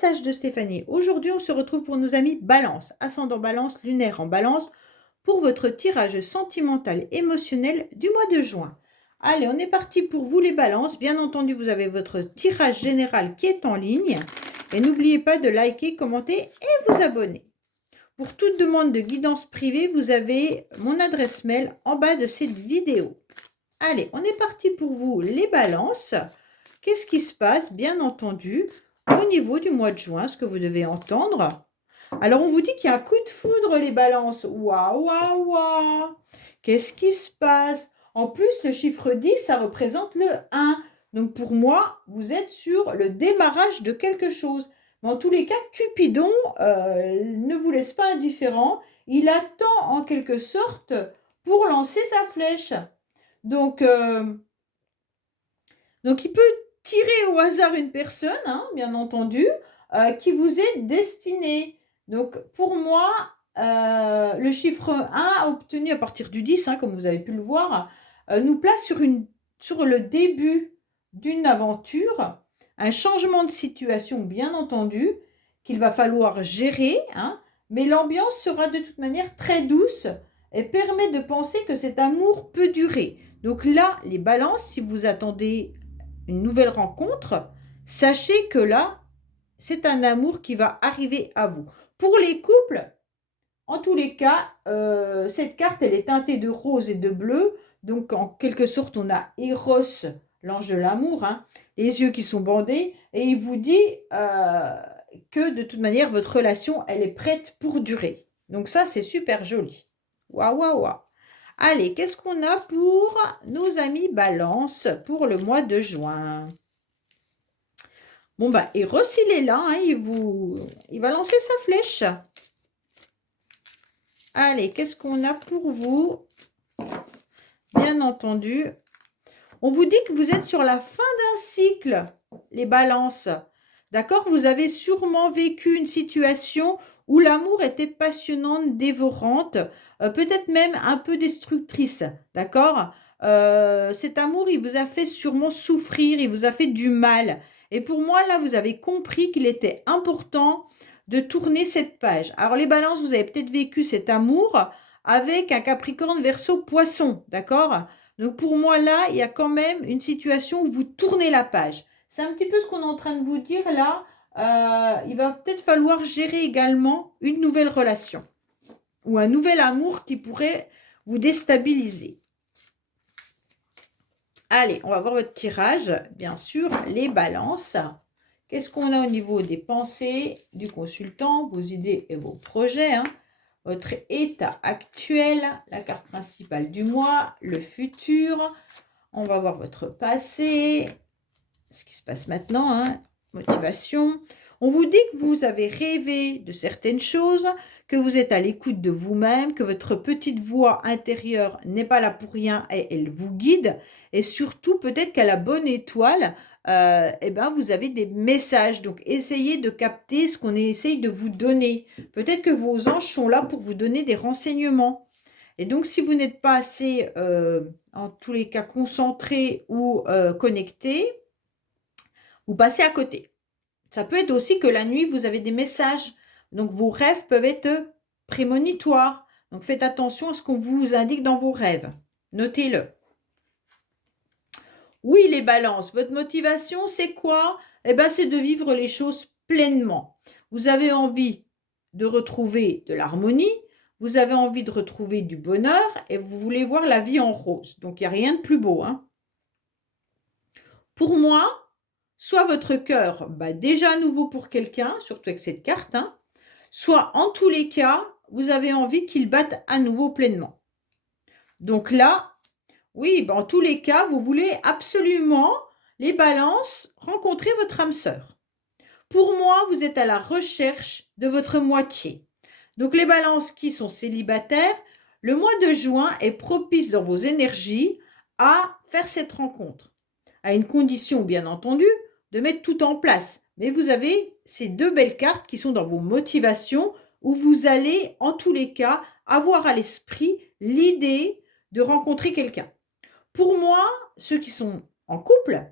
message de Stéphanie. Aujourd'hui, on se retrouve pour nos amis Balance, ascendant Balance, lunaire en Balance, pour votre tirage sentimental émotionnel du mois de juin. Allez, on est parti pour vous les Balances. Bien entendu, vous avez votre tirage général qui est en ligne. Et n'oubliez pas de liker, commenter et vous abonner. Pour toute demande de guidance privée, vous avez mon adresse mail en bas de cette vidéo. Allez, on est parti pour vous les Balances. Qu'est-ce qui se passe, bien entendu, au niveau du mois de juin, ce que vous devez entendre? Alors, on vous dit qu'il y a un coup de foudre, les Balances. Waouh, waouh, waouh! Qu'est-ce qui se passe? En plus, le chiffre 10, ça représente le 1. Donc, pour moi, vous êtes sur le démarrage de quelque chose. Mais en tous les cas, Cupidon ne vous laisse pas indifférent. Il attend en quelque sorte pour lancer sa flèche. Donc il peut tirer au hasard une personne, hein, bien entendu, qui vous est destinée. Donc, pour moi, le chiffre 1 obtenu à partir du 10, hein, comme vous avez pu le voir, nous place sur le début d'une aventure, un changement de situation, bien entendu, qu'il va falloir gérer, hein, mais l'ambiance sera de toute manière très douce et permet de penser que cet amour peut durer. Donc là, les Balances, si vous attendez une nouvelle rencontre, sachez que là, c'est un amour qui va arriver à vous. Pour les couples, en tous les cas, cette carte, elle est teintée de rose et de bleu. Donc, en quelque sorte, on a Eros, l'ange de l'amour, hein, les yeux qui sont bandés. Et il vous dit que, de toute manière, votre relation, elle est prête pour durer. Donc ça, c'est super joli. Waouh, waouh, waouh. Allez, qu'est-ce qu'on a pour nos amis Balance pour le mois de juin? Bon, bah, Eros, il est là, hein, il va lancer sa flèche. Allez, qu'est-ce qu'on a pour vous? Bien entendu, on vous dit que vous êtes sur la fin d'un cycle, les Balances. D'accord? Vous avez sûrement vécu une situation où l'amour était passionnante, dévorante, peut-être même un peu destructrice. D'accord? Cet amour, il vous a fait sûrement souffrir, il vous a fait du mal. Et pour moi, là, vous avez compris qu'il était important de tourner cette page. Alors, les Balances, vous avez peut-être vécu cet amour avec un Capricorne, Verseau, Poisson. D'accord? Donc, pour moi, là, il y a quand même une situation où vous tournez la page. C'est un petit peu ce qu'on est en train de vous dire là. Il va peut-être falloir gérer également une nouvelle relation ou un nouvel amour qui pourrait vous déstabiliser. Allez, on va voir votre tirage. Bien sûr, les Balances. Qu'est-ce qu'on a au niveau des pensées du consultant, vos idées et vos projets, hein? Votre état actuel, la carte principale du mois, le futur. On va voir votre passé, ce qui se passe maintenant, hein, motivation. On vous dit que vous avez rêvé de certaines choses, que vous êtes à l'écoute de vous-même, que votre petite voix intérieure n'est pas là pour rien et elle vous guide. Et surtout, peut-être qu'à la bonne étoile, eh ben, vous avez des messages. Donc, essayez de capter ce qu'on essaye de vous donner. Peut-être que vos anges sont là pour vous donner des renseignements. Et donc, si vous n'êtes pas assez, en tous les cas, concentré ou connecté, vous passez à côté. Ça peut être aussi que la nuit, vous avez des messages. Donc, vos rêves peuvent être prémonitoires. Donc, faites attention à ce qu'on vous indique dans vos rêves. Notez-le. Oui, les Balances, votre motivation, c'est quoi? Eh bien, c'est de vivre les choses pleinement. Vous avez envie de retrouver de l'harmonie, vous avez envie de retrouver du bonheur et vous voulez voir la vie en rose. Donc, il n'y a rien de plus beau, hein. Pour moi, soit votre cœur bat déjà à nouveau pour quelqu'un, surtout avec cette carte, hein, soit en tous les cas, vous avez envie qu'il batte à nouveau pleinement. Donc là, oui, en tous les cas, vous voulez absolument, les Balances, rencontrer votre âme sœur. Pour moi, vous êtes à la recherche de votre moitié. Donc les Balances qui sont célibataires, le mois de juin est propice dans vos énergies à faire cette rencontre. À une condition, bien entendu, de mettre tout en place. Mais vous avez ces deux belles cartes qui sont dans vos motivations où vous allez, en tous les cas, avoir à l'esprit l'idée de rencontrer quelqu'un. Pour moi, ceux qui sont en couple,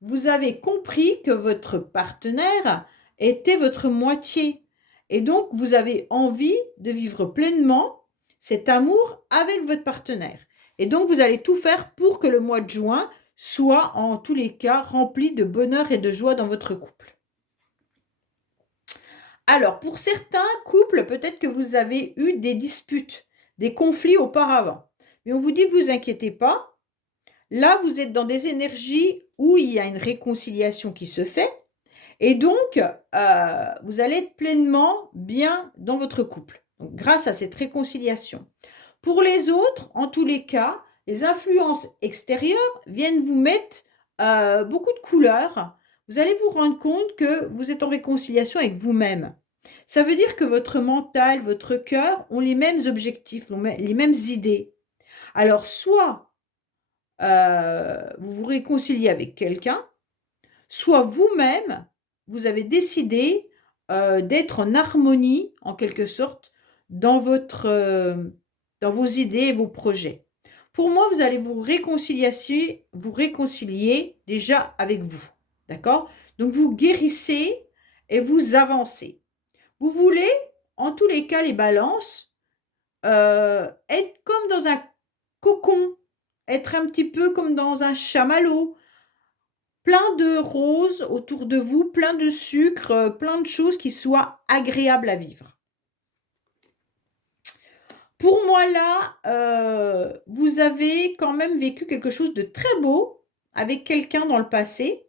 vous avez compris que votre partenaire était votre moitié. Et donc, vous avez envie de vivre pleinement cet amour avec votre partenaire. Et donc, vous allez tout faire pour que le mois de juin soit, en tous les cas, rempli de bonheur et de joie dans votre couple. Alors, pour certains couples, peut-être que vous avez eu des disputes, des conflits auparavant. Mais on vous dit, vous inquiétez pas. Là, vous êtes dans des énergies où il y a une réconciliation qui se fait. Et donc, vous allez être pleinement bien dans votre couple, donc, grâce à cette réconciliation. Pour les autres, en tous les cas, les influences extérieures viennent vous mettre beaucoup de couleurs. Vous allez vous rendre compte que vous êtes en réconciliation avec vous-même. Ça veut dire que votre mental, votre cœur ont les mêmes objectifs, les mêmes idées. Alors, soit vous vous réconciliez avec quelqu'un, soit vous-même, vous avez décidé d'être en harmonie, en quelque sorte, dans dans vos idées et vos projets. Pour moi, vous allez vous réconcilier déjà avec vous. D'accord? Donc, vous guérissez et vous avancez. Vous voulez, en tous les cas, les balances, être comme dans un cocon, être un petit peu comme dans un chamallow, plein de roses autour de vous, plein de sucre, plein de choses qui soient agréables à vivre. Pour moi là, vous avez quand même vécu quelque chose de très beau avec quelqu'un dans le passé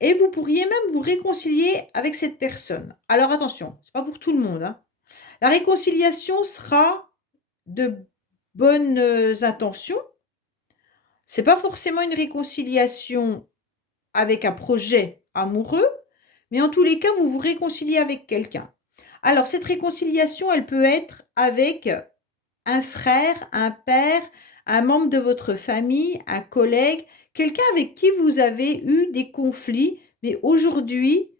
et vous pourriez même vous réconcilier avec cette personne. Alors attention, c'est pas pour tout le monde, hein. La réconciliation sera de bonnes intentions. C'est pas forcément une réconciliation avec un projet amoureux, mais en tous les cas, vous vous réconciliez avec quelqu'un. Alors, cette réconciliation, elle peut être avec un frère, un père, un membre de votre famille, un collègue, quelqu'un avec qui vous avez eu des conflits, mais aujourd'hui,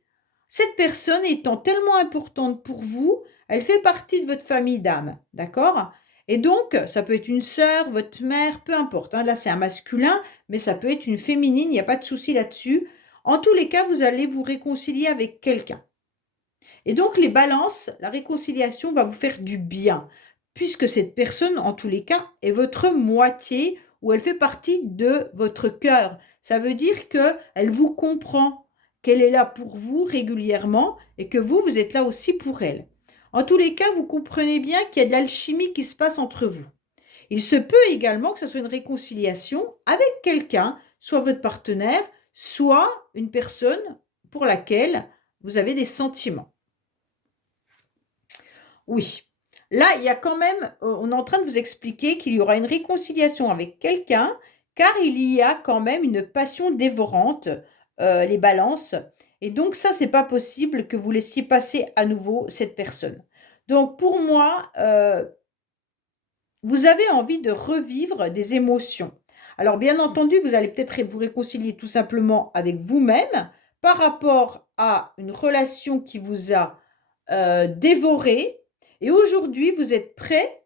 cette personne étant tellement importante pour vous, elle fait partie de votre famille d'âme, d'accord? Et donc, ça peut être une sœur, votre mère, peu importe, hein. Là, c'est un masculin, mais ça peut être une féminine, il n'y a pas de souci là-dessus. En tous les cas, vous allez vous réconcilier avec quelqu'un. Et donc, les balances, la réconciliation va vous faire du bien, puisque cette personne, en tous les cas, est votre moitié ou elle fait partie de votre cœur. Ça veut dire qu'elle vous comprend, qu'elle est là pour vous régulièrement et que vous êtes là aussi pour elle. En tous les cas, vous comprenez bien qu'il y a de l'alchimie qui se passe entre vous. Il se peut également que ce soit une réconciliation avec quelqu'un, soit votre partenaire, soit une personne pour laquelle vous avez des sentiments. Oui. Là, il y a quand même, on est en train de vous expliquer qu'il y aura une réconciliation avec quelqu'un, car il y a quand même une passion dévorante, les balances. Et donc ça, c'est pas possible que vous laissiez passer à nouveau cette personne. Donc pour moi, vous avez envie de revivre des émotions. Alors bien entendu, vous allez peut-être vous réconcilier tout simplement avec vous-même par rapport à une relation qui vous a dévoré. Et aujourd'hui, vous êtes prêt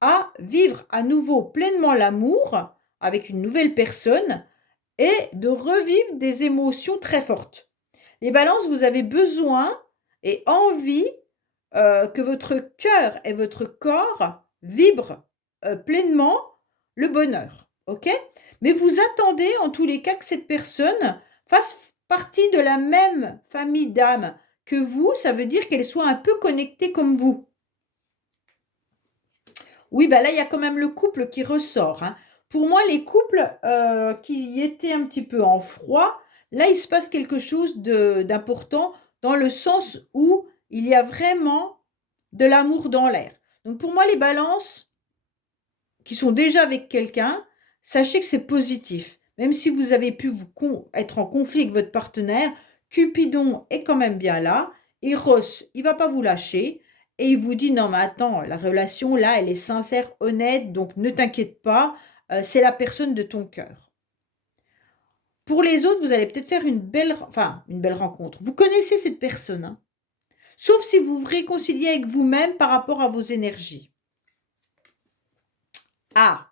à vivre à nouveau pleinement l'amour avec une nouvelle personne et de revivre des émotions très fortes. Les balances, vous avez besoin et envie que votre cœur et votre corps vibrent pleinement le bonheur. OK? Mais vous attendez en tous les cas que cette personne fasse partie de la même famille d'âme que vous. Ça veut dire qu'elle soit un peu connectée comme vous. Oui, bah là, il y a quand même le couple qui ressort, hein. Pour moi, les couples qui étaient un petit peu en froid, là, il se passe quelque chose d'important dans le sens où il y a vraiment de l'amour dans l'air. Donc pour moi, les balances qui sont déjà avec quelqu'un, sachez que c'est positif. Même si vous avez pu être en conflit avec votre partenaire, Cupidon est quand même bien là. Eros, il va pas vous lâcher. Et il vous dit, non mais attends, la relation là, elle est sincère, honnête, donc ne t'inquiète pas, c'est la personne de ton cœur. Pour les autres, vous allez peut-être faire une belle rencontre. Vous connaissez cette personne, hein. Sauf si vous vous réconciliez avec vous-même par rapport à vos énergies. Ah,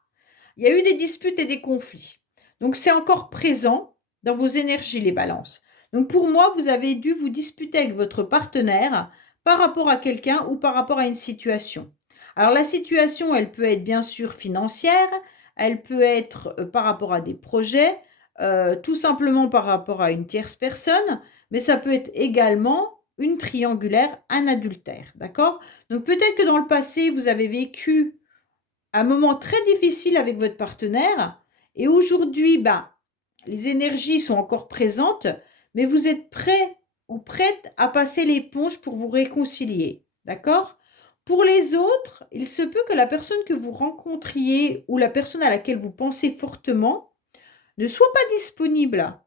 il y a eu des disputes et des conflits. Donc, c'est encore présent dans vos énergies, les balances. Donc pour moi, vous avez dû vous disputer avec votre partenaire par rapport à quelqu'un ou par rapport à une situation. Alors la situation, elle peut être bien sûr financière, elle peut être par rapport à des projets, tout simplement par rapport à une tierce personne, mais ça peut être également une triangulaire, un adultère, d'accord? Donc peut-être que dans le passé, vous avez vécu un moment très difficile avec votre partenaire et aujourd'hui, ben, les énergies sont encore présentes, mais vous êtes prêt ou prête à passer l'éponge pour vous réconcilier. D'accord? Pour les autres, il se peut que la personne que vous rencontriez ou la personne à laquelle vous pensez fortement ne soit pas disponible.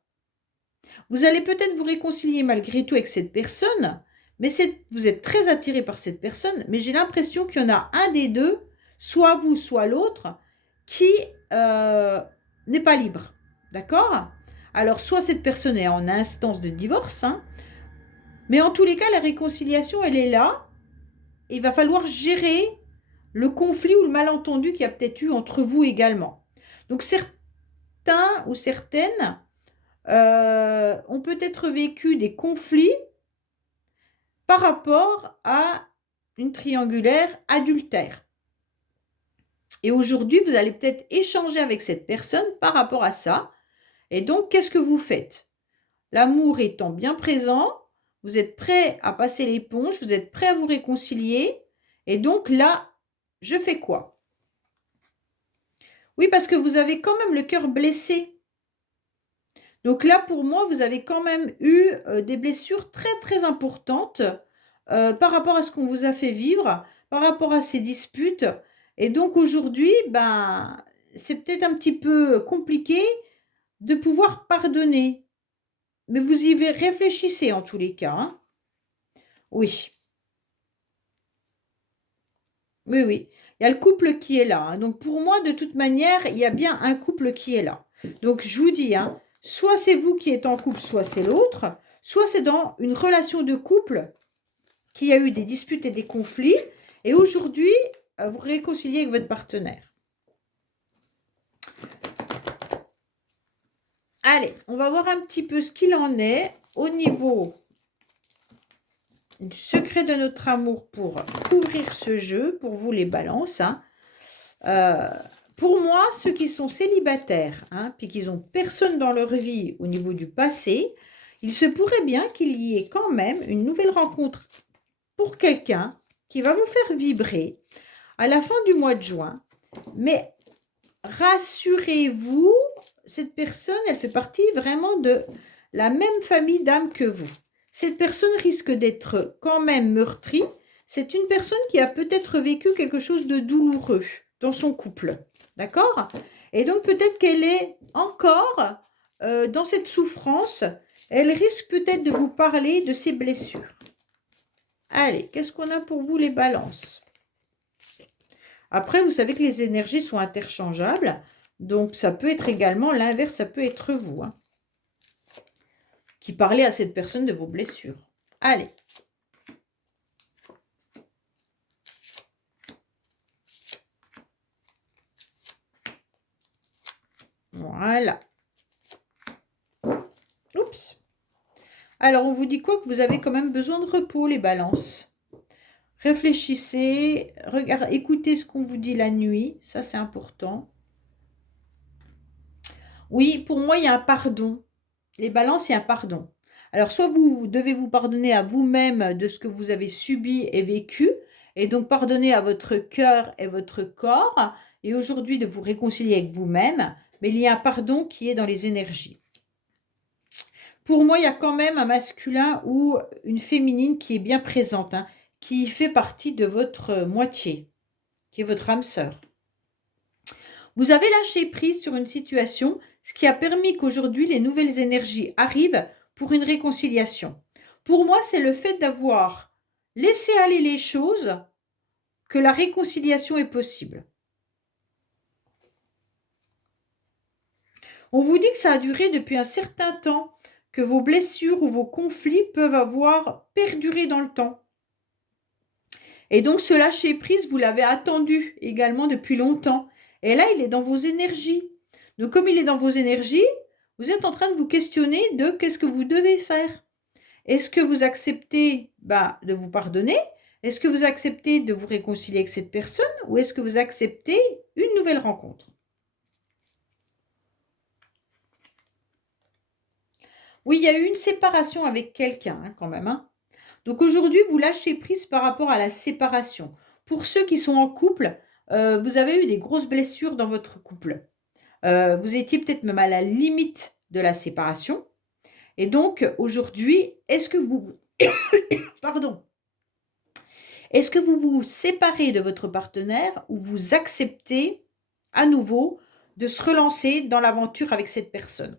Vous allez peut-être vous réconcilier malgré tout avec cette personne, mais vous êtes très attiré par cette personne, mais j'ai l'impression qu'il y en a un des deux, soit vous, soit l'autre, qui n'est pas libre. D'accord? Alors, soit cette personne est en instance de divorce, hein, mais en tous les cas, la réconciliation, elle est là. Et il va falloir gérer le conflit ou le malentendu qu'il y a peut-être eu entre vous également. Donc, certains ou certaines ont peut-être vécu des conflits par rapport à une triangulaire adultère. Et aujourd'hui, vous allez peut-être échanger avec cette personne par rapport à ça. Et donc, qu'est-ce que vous faites? L'amour étant bien présent, vous êtes prêt à passer l'éponge, vous êtes prêt à vous réconcilier. Et donc là, je fais quoi? Oui, parce que vous avez quand même le cœur blessé. Donc là, pour moi, vous avez quand même eu des blessures très, très importantes par rapport à ce qu'on vous a fait vivre, par rapport à ces disputes. Et donc aujourd'hui, ben, c'est peut-être un petit peu compliqué de pouvoir pardonner. Mais vous y réfléchissez en tous les cas, hein. Oui, oui, oui. Il y a le couple qui est là, hein. Donc pour moi, de toute manière, il y a bien un couple qui est là. Donc je vous dis, hein, soit c'est vous qui êtes en couple, soit c'est l'autre, soit c'est dans une relation de couple qui a eu des disputes et des conflits, et aujourd'hui, vous réconciliez avec votre partenaire. Allez, on va voir un petit peu ce qu'il en est au niveau du secret de notre amour pour couvrir ce jeu, pour vous les balances, hein. Pour moi, ceux qui sont célibataires, hein, puis qu'ils n'ont personne dans leur vie au niveau du passé, il se pourrait bien qu'il y ait quand même une nouvelle rencontre pour quelqu'un qui va vous faire vibrer à la fin du mois de juin. Mais rassurez-vous, cette personne, elle fait partie vraiment de la même famille d'âme que vous. Cette personne risque d'être quand même meurtrie. C'est une personne qui a peut-être vécu quelque chose de douloureux dans son couple. D'accord? Et donc peut-être qu'elle est encore dans cette souffrance. Elle risque peut-être de vous parler de ses blessures. Allez, qu'est-ce qu'on a pour vous les balances? Après, vous savez que les énergies sont interchangeables. Donc, ça peut être également l'inverse, ça peut être vous, hein, qui parlez à cette personne de vos blessures. Allez. Voilà. Oups. Alors, on vous dit quoi? Que vous avez quand même besoin de repos, les balances. Réfléchissez, regardez, écoutez ce qu'on vous dit la nuit. Ça, c'est important. Oui, pour moi, il y a un pardon. Les balances, il y a un pardon. Alors, soit vous devez vous pardonner à vous-même de ce que vous avez subi et vécu, et donc pardonner à votre cœur et votre corps, et aujourd'hui de vous réconcilier avec vous-même, mais il y a un pardon qui est dans les énergies. Pour moi, il y a quand même un masculin ou une féminine qui est bien présente, hein, qui fait partie de votre moitié, qui est votre âme sœur. Vous avez lâché prise sur une situation, ce qui a permis qu'aujourd'hui les nouvelles énergies arrivent pour une réconciliation. Pour moi, c'est le fait d'avoir laissé aller les choses que la réconciliation est possible. On vous dit que ça a duré depuis un certain temps, que vos blessures ou vos conflits peuvent avoir perduré dans le temps. Et donc ce lâcher prise, vous l'avez attendu également depuis longtemps. Et là, il est dans vos énergies. Donc comme il est dans vos énergies, vous êtes en train de vous questionner de qu'est-ce que vous devez faire. Est-ce que vous acceptez de vous pardonner? Est-ce que vous acceptez de vous réconcilier avec cette personne? Ou est-ce que vous acceptez une nouvelle rencontre? Oui, il y a eu une séparation avec quelqu'un quand même, hein. Donc aujourd'hui, vous lâchez prise par rapport à la séparation. Pour ceux qui sont en couple, vous avez eu des grosses blessures dans votre couple. Vous étiez peut-être même à la limite de la séparation et donc aujourd'hui, est-ce que vous pardon, est-ce que vous vous séparez de votre partenaire ou vous acceptez à nouveau de se relancer dans l'aventure avec cette personne?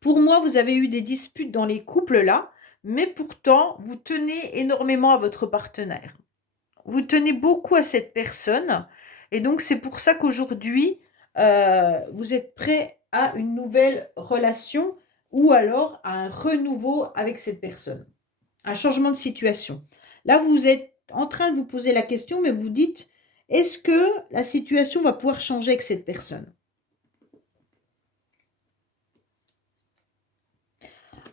Pour moi, vous avez eu des disputes dans les couples là, mais pourtant vous tenez énormément à votre partenaire. Vous tenez beaucoup à cette personne et donc c'est pour ça qu'aujourd'hui, vous êtes prêt à une nouvelle relation ou alors à un renouveau avec cette personne, un changement de situation. Là, vous êtes en train de vous poser la question, mais vous dites: «Est-ce que la situation va pouvoir changer avec cette personne?»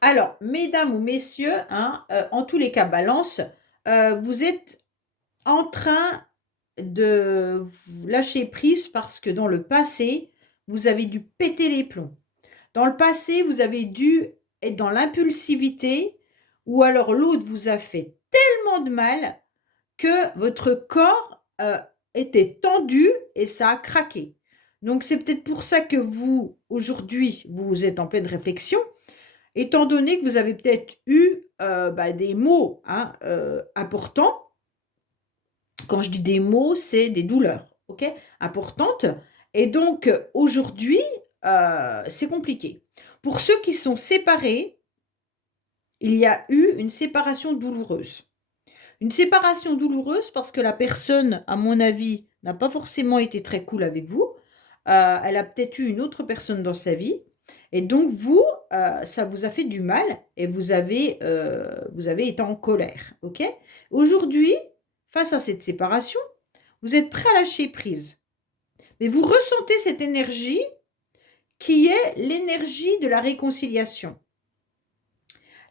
Alors, mesdames ou messieurs, hein, en tous les cas, Balance, vous êtes en train de vous lâcher prise parce que dans le passé, vous avez dû péter les plombs. Dans le passé, vous avez dû être dans l'impulsivité ou alors l'autre vous a fait tellement de mal que votre corps, était tendu et ça a craqué. Donc c'est peut-être pour ça que vous, aujourd'hui, vous êtes en pleine réflexion, étant donné que vous avez peut-être eu, des mots, hein, importants. Quand je dis des maux, c'est des douleurs, OK? Importantes et donc aujourd'hui, c'est compliqué. Pour ceux qui sont séparés, il y a eu une séparation douloureuse. Une séparation douloureuse parce que la personne, à mon avis, n'a pas forcément été très cool avec vous. Elle a peut-être eu une autre personne dans sa vie et donc vous, ça vous a fait du mal et vous avez été en colère, OK? Aujourd'hui, face à cette séparation, vous êtes prêt à lâcher prise, mais vous ressentez cette énergie qui est l'énergie de la réconciliation.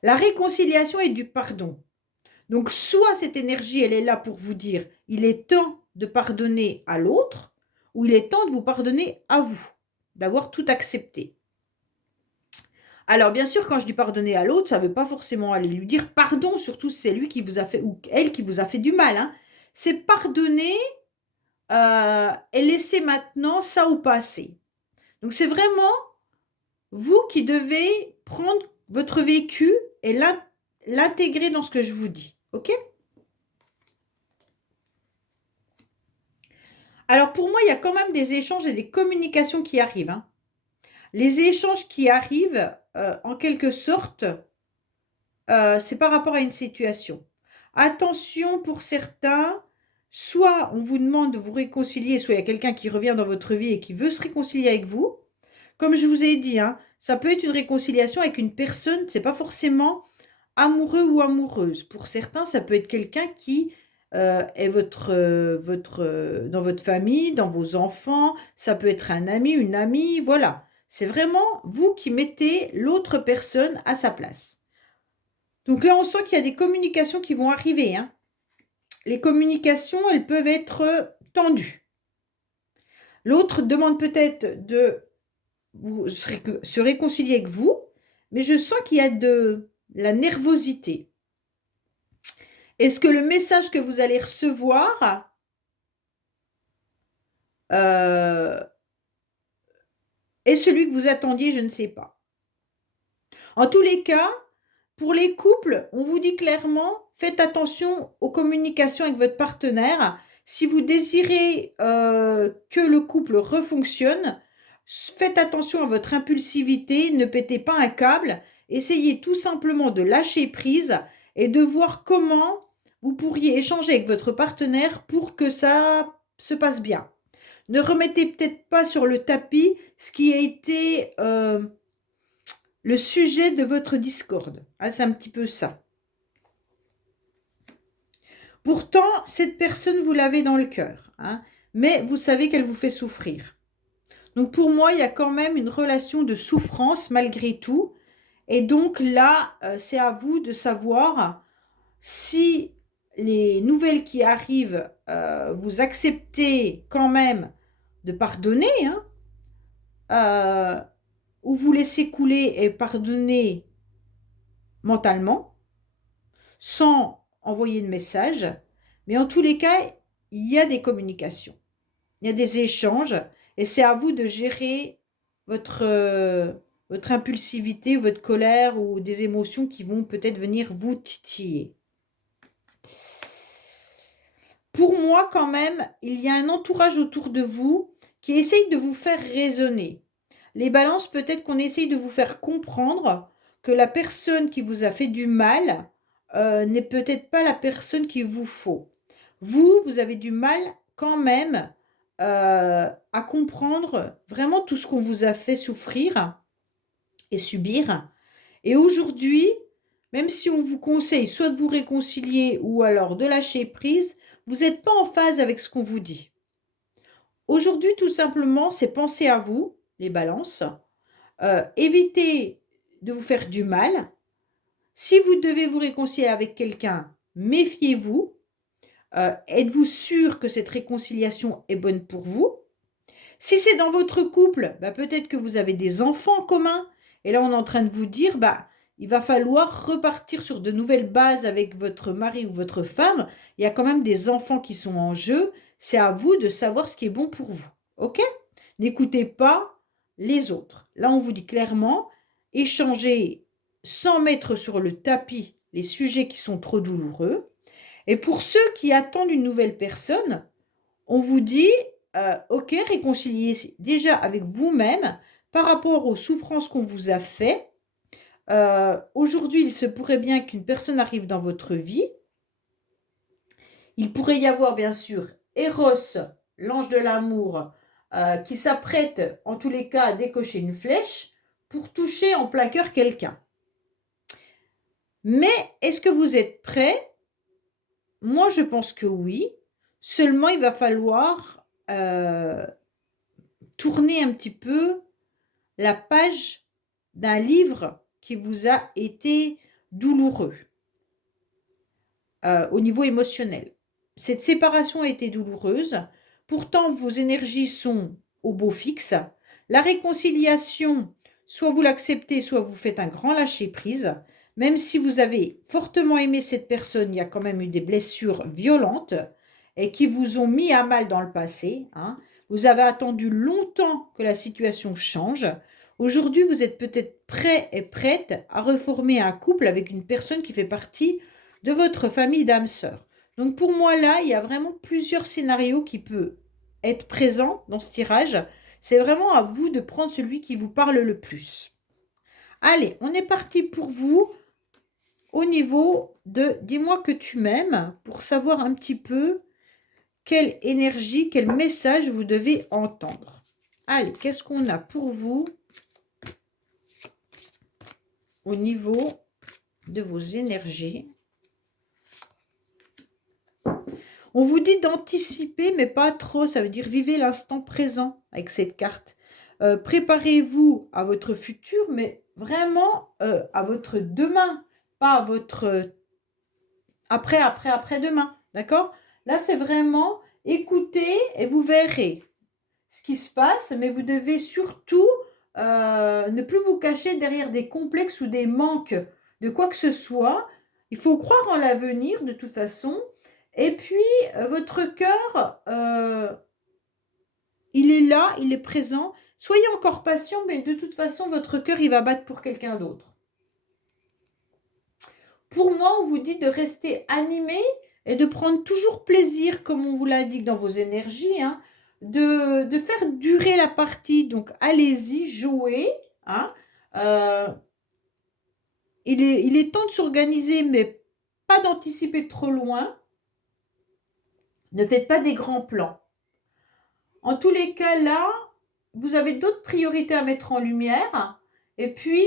La réconciliation est du pardon. Donc soit cette énergie, elle est là pour vous dire: «Il est temps de pardonner à l'autre» ou «Il est temps de vous pardonner à vous, d'avoir tout accepté». Alors bien sûr, quand je dis pardonner à l'autre, ça ne veut pas forcément aller lui dire pardon, surtout si c'est lui qui vous a fait ou elle qui vous a fait du mal, hein. C'est pardonner, et laisser maintenant ça au passé. Donc c'est vraiment vous qui devez prendre votre vécu et l'intégrer dans ce que je vous dis, OK? Alors pour moi, il y a quand même des échanges et des communications qui arrivent, hein. Les échanges qui arrivent, en quelque sorte, c'est par rapport à une situation. Attention pour certains, soit on vous demande de vous réconcilier, soit il y a quelqu'un qui revient dans votre vie et qui veut se réconcilier avec vous. Comme je vous ai dit, hein, ça peut être une réconciliation avec une personne, c'est pas forcément amoureux ou amoureuse. Pour certains, ça peut être quelqu'un qui, est dans votre famille, dans vos enfants, ça peut être un ami, une amie, voilà. C'est vraiment vous qui mettez l'autre personne à sa place. Donc là, on sent qu'il y a des communications qui vont arriver, hein. Les communications, elles peuvent être tendues. L'autre demande peut-être de se réconcilier avec vous, mais je sens qu'il y a de la nervosité. Est-ce que le message que vous allez recevoir, est celui que vous attendiez? Je ne sais pas. En tous les cas, pour les couples, on vous dit clairement, faites attention aux communications avec votre partenaire. Si vous désirez, que le couple refonctionne, faites attention à votre impulsivité, ne pétez pas un câble. Essayez tout simplement de lâcher prise et de voir comment vous pourriez échanger avec votre partenaire pour que ça se passe bien. Ne remettez peut-être pas sur le tapis ce qui a été, le sujet de votre discorde. Ah, c'est un petit peu ça. Pourtant, cette personne, vous l'avez dans le cœur, hein, mais vous savez qu'elle vous fait souffrir. Donc pour moi, il y a quand même une relation de souffrance malgré tout. Et donc là, c'est à vous de savoir si les nouvelles qui arrivent, vous acceptez quand même de pardonner, hein, euh, ou vous laissez couler et pardonner mentalement, sans envoyer de message. Mais en tous les cas, il y a des communications, il y a des échanges, et c'est à vous de gérer votre, votre impulsivité, votre colère ou des émotions qui vont peut-être venir vous titiller. Pour moi, quand même, il y a un entourage autour de vous qui essaye de vous faire raisonner. Les balances, peut-être qu'on essaye de vous faire comprendre que la personne qui vous a fait du mal n'est peut-être pas la personne qu'il vous faut. Vous avez du mal quand même à comprendre vraiment tout ce qu'on vous a fait souffrir et subir. Et aujourd'hui, même si on vous conseille soit de vous réconcilier ou alors de lâcher prise, vous n'êtes pas en phase avec ce qu'on vous dit. Aujourd'hui, tout simplement, c'est penser à vous, les balances, évitez de vous faire du mal. Si vous devez vous réconcilier avec quelqu'un, méfiez-vous. Êtes-vous sûr que cette réconciliation est bonne pour vous? Si c'est dans votre couple, bah, peut-être que vous avez des enfants en commun. Et là, on est en train de vous dire, bah, il va falloir repartir sur de nouvelles bases avec votre mari ou votre femme. Il y a quand même des enfants qui sont en jeu. C'est à vous de savoir ce qui est bon pour vous. OK? N'écoutez pas les autres. Là, on vous dit clairement, échangez sans mettre sur le tapis les sujets qui sont trop douloureux. Et pour ceux qui attendent une nouvelle personne, on vous dit, ok, réconciliez déjà avec vous-même par rapport aux souffrances qu'on vous a fait. Aujourd'hui, il se pourrait bien qu'une personne arrive dans votre vie. Il pourrait y avoir bien sûr Eros, l'ange de l'amour, qui s'apprête en tous les cas à décocher une flèche pour toucher en plein cœur quelqu'un. Mais est-ce que vous êtes prêts? Moi, je pense que oui. Seulement, il va falloir tourner un petit peu la page d'un livre qui vous a été douloureux au niveau émotionnel. Cette séparation a été douloureuse. Pourtant, vos énergies sont au beau fixe. La réconciliation, soit vous l'acceptez, soit vous faites un grand lâcher-prise. Même si vous avez fortement aimé cette personne, il y a quand même eu des blessures violentes et qui vous ont mis à mal dans le passé. Hein. Vous avez attendu longtemps que la situation change. Aujourd'hui, vous êtes peut-être prêt et prête à reformer un couple avec une personne qui fait partie de votre famille d'âme sœur. Donc pour moi, là, il y a vraiment plusieurs scénarios qui peuvent être présents dans ce tirage. C'est vraiment à vous de prendre celui qui vous parle le plus. Allez, on est parti pour vous au niveau de dis-moi que tu m'aimes pour savoir un petit peu quelle énergie, quel message vous devez entendre. Allez, qu'est-ce qu'on a pour vous au niveau de vos énergies? On vous dit d'anticiper, mais pas trop. Ça veut dire vivez l'instant présent avec cette carte. Préparez-vous à votre futur, mais vraiment à votre demain, pas à votre après-demain. D'accord? Là, c'est vraiment écoutez et vous verrez ce qui se passe, mais vous devez surtout ne plus vous cacher derrière des complexes ou des manques de quoi que ce soit. Il faut croire en l'avenir de toute façon. Et puis, votre cœur, il est là, il est présent. Soyez encore patient, mais de toute façon, votre cœur, il va battre pour quelqu'un d'autre. Pour moi, on vous dit de rester animé et de prendre toujours plaisir, comme on vous l'indique dans vos énergies, hein, de faire durer la partie. Donc, allez-y, jouez. Hein. Il est temps de s'organiser, mais pas d'anticiper trop loin. Ne faites pas des grands plans. En tous les cas, là, vous avez d'autres priorités à mettre en lumière. Et puis,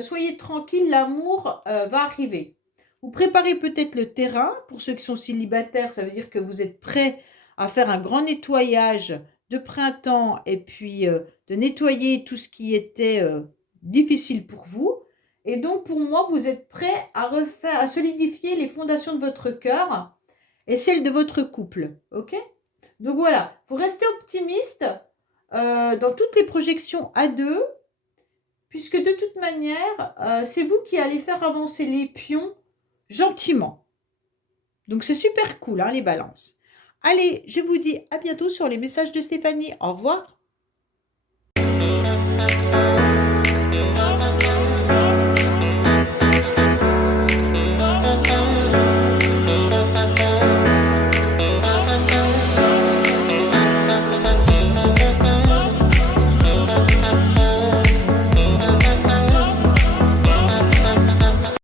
soyez tranquille, l'amour va arriver. Vous préparez peut-être le terrain. Pour ceux qui sont célibataires, ça veut dire que vous êtes prêts à faire un grand nettoyage de printemps et puis de nettoyer tout ce qui était difficile pour vous. Et donc, pour moi, vous êtes prêt à refaire, à solidifier les fondations de votre cœur et celles de votre couple. OK? Donc voilà, vous restez optimiste dans toutes les projections à deux, puisque de toute manière, c'est vous qui allez faire avancer les pions gentiment. Donc c'est super cool, hein, les balances. Allez, je vous dis à bientôt sur les messages de Stéphanie. Au revoir.